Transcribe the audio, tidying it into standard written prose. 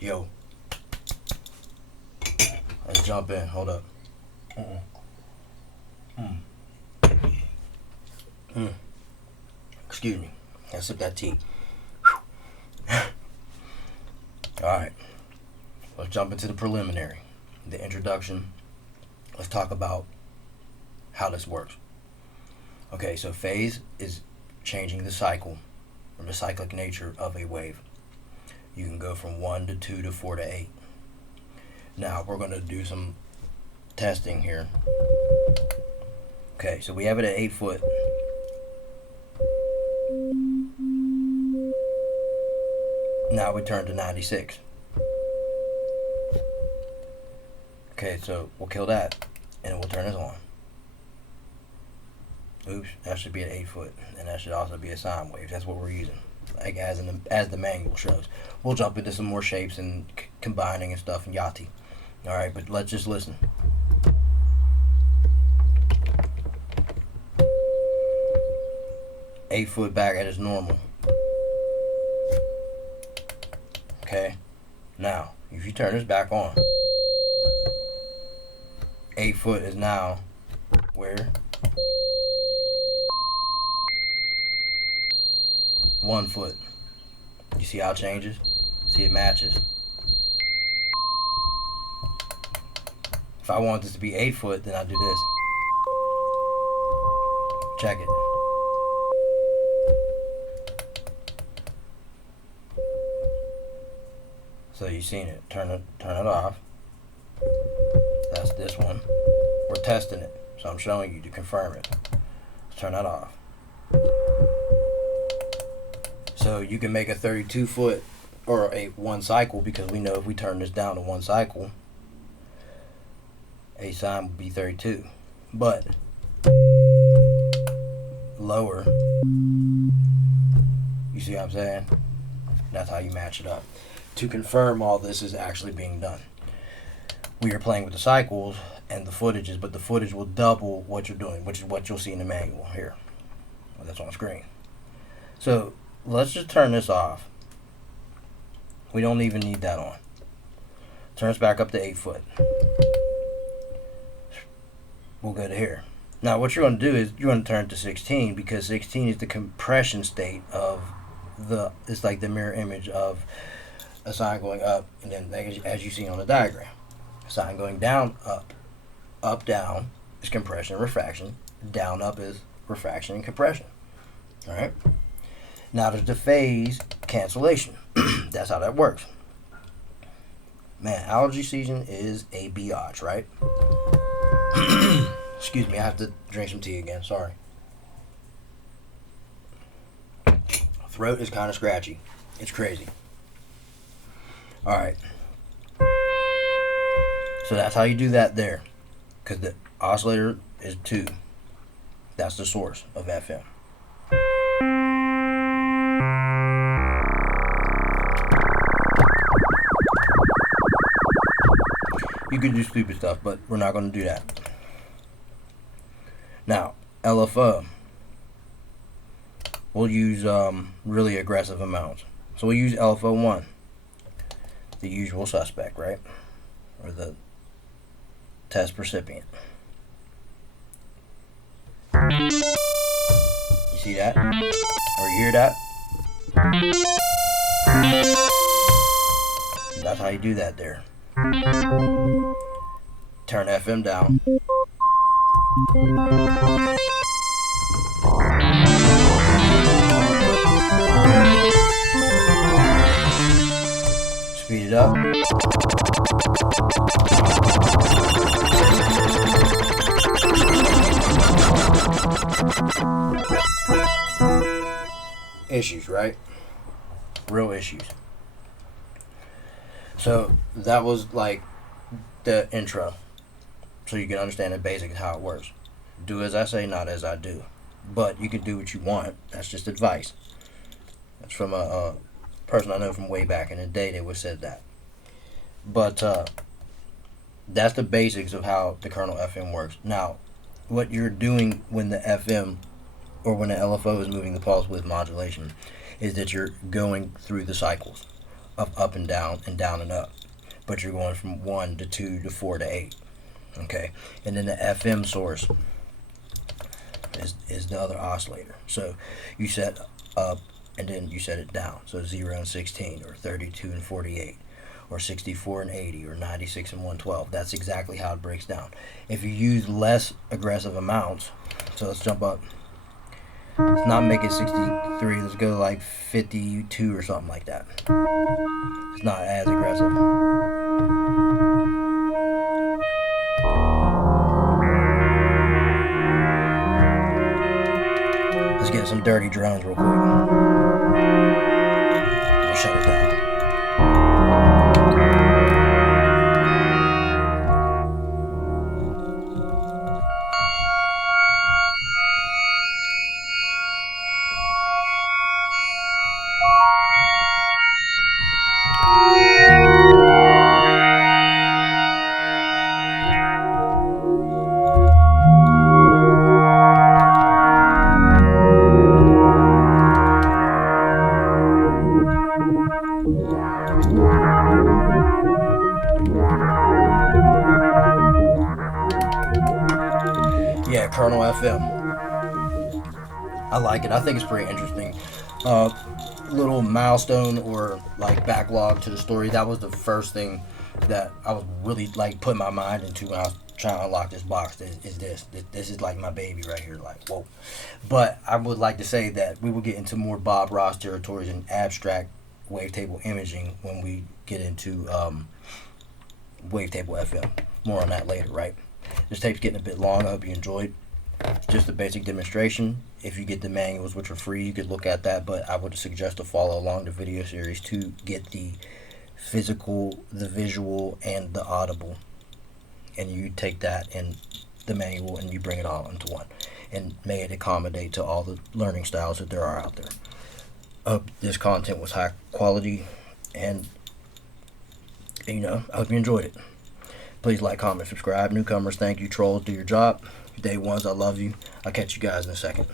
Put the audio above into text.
Yo, let's jump in. Hold up. Excuse me. Gotta sip that tea. Alright. Let's jump into the preliminary. The introduction. Let's talk about how this works. Okay, so phase is changing the cycle or the cyclic nature of a wave. You can go from 1 to 2 to 4 to 8. Now we're going to do some testing here. Okay, so we have it at 8 foot. Now we turn to 96. Okay, so we'll kill that and we'll turn this on. Oops, that should be at 8 foot, and that should also be a sine wave. That's what we're using, like as the manual shows. We'll jump into some more shapes and combining and stuff and yachty. All right, but let's just listen. Eight foot back at its normal. Okay, now if you turn this back on, 8 foot is now where 1 foot. You see how it changes? See, it matches. If I want this to be 8 foot, then I do this. Check it. So you've seen it. Turn it off. That's this one. We're testing it, so I'm showing you to confirm it. Let's turn that off. So you can make a 32 foot or a 1 cycle, because we know if we turn this down to 1 cycle, a sine would be 32. But lower, you see what I'm saying? That's how you match it up. To confirm all this is actually being done, we are playing with the cycles and the footages, but the footage will double what you're doing, which is what you'll see in the manual here. Well, that's on screen. So let's just turn this off. We don't even need that on. Turn us back up to 8 foot. We'll go to here. Now what you're going to do is you're going to turn to 16, because 16 is the compression state of it's like the mirror image of a sine going up, and then as you see on the diagram, sine going down, up, down is compression and refraction, down, up is refraction and compression. All right. Now there's the phase cancellation. That's how that works. Man, allergy season is a biatch, right? Excuse me, I have to drink some tea again. Sorry. Throat is kind of scratchy. It's crazy. All right. So that's how you do that there, because the oscillator is 2. That's the source of FM. You could do stupid stuff, but we're not going to do that. Now, LFO, we'll use really aggressive amounts. So we'll use LFO1, the usual suspect, right? Or the test recipient. You see that? Or you hear that? That's how you do that there. Turn FM down. Speed it up. Issues, right? Real issues. So that was like the intro, so you can understand the basics how it works. Do as I say, not as I do. But you can do what you want. That's just advice. That's from a person I know from way back in the day that was said that. But that's the basics of how the Kernel FM works. Now, what you're doing when the FM or when the LFO is moving the pulse with modulation is that you're going through the cycles of up and down and up, but you're going from 1 to 2 to 4 to 8. Okay, and then the FM source is the other oscillator. So you set up and then you set it down. So 0 and 16, or 32 and 48, or 64 and 80, or 96 and 112. That's exactly how it breaks down. If you use less aggressive amounts, so let's jump up. Let's not make it 63. Let's go like 52 or something like that. It's not as aggressive. Let's get some dirty drones real quick. I'll shut it down. Yeah, Kernel FM. I like it. I think it's pretty interesting. Little milestone or like backlog to the story. That was the first thing that I was really like putting my mind into when I was trying to unlock this box. This is like my baby right here. Like, whoa. But I would like to say that we will get into more Bob Ross territories and abstract wavetable imaging when we get into wavetable FM. More on that later, right? This tape's getting a bit long. I hope you enjoyed. Just a basic demonstration. If you get the manuals, which are free, you could look at that, but I would suggest to follow along the video series to get the physical, the visual, and the audible. And you take that and the manual and you bring it all into one. And may it accommodate to all the learning styles that there are out there. This content was high quality, and I hope you enjoyed it. Please like, comment, subscribe. Newcomers, thank you. Trolls, do your job. Day ones, I love you. I'll catch you guys in a second.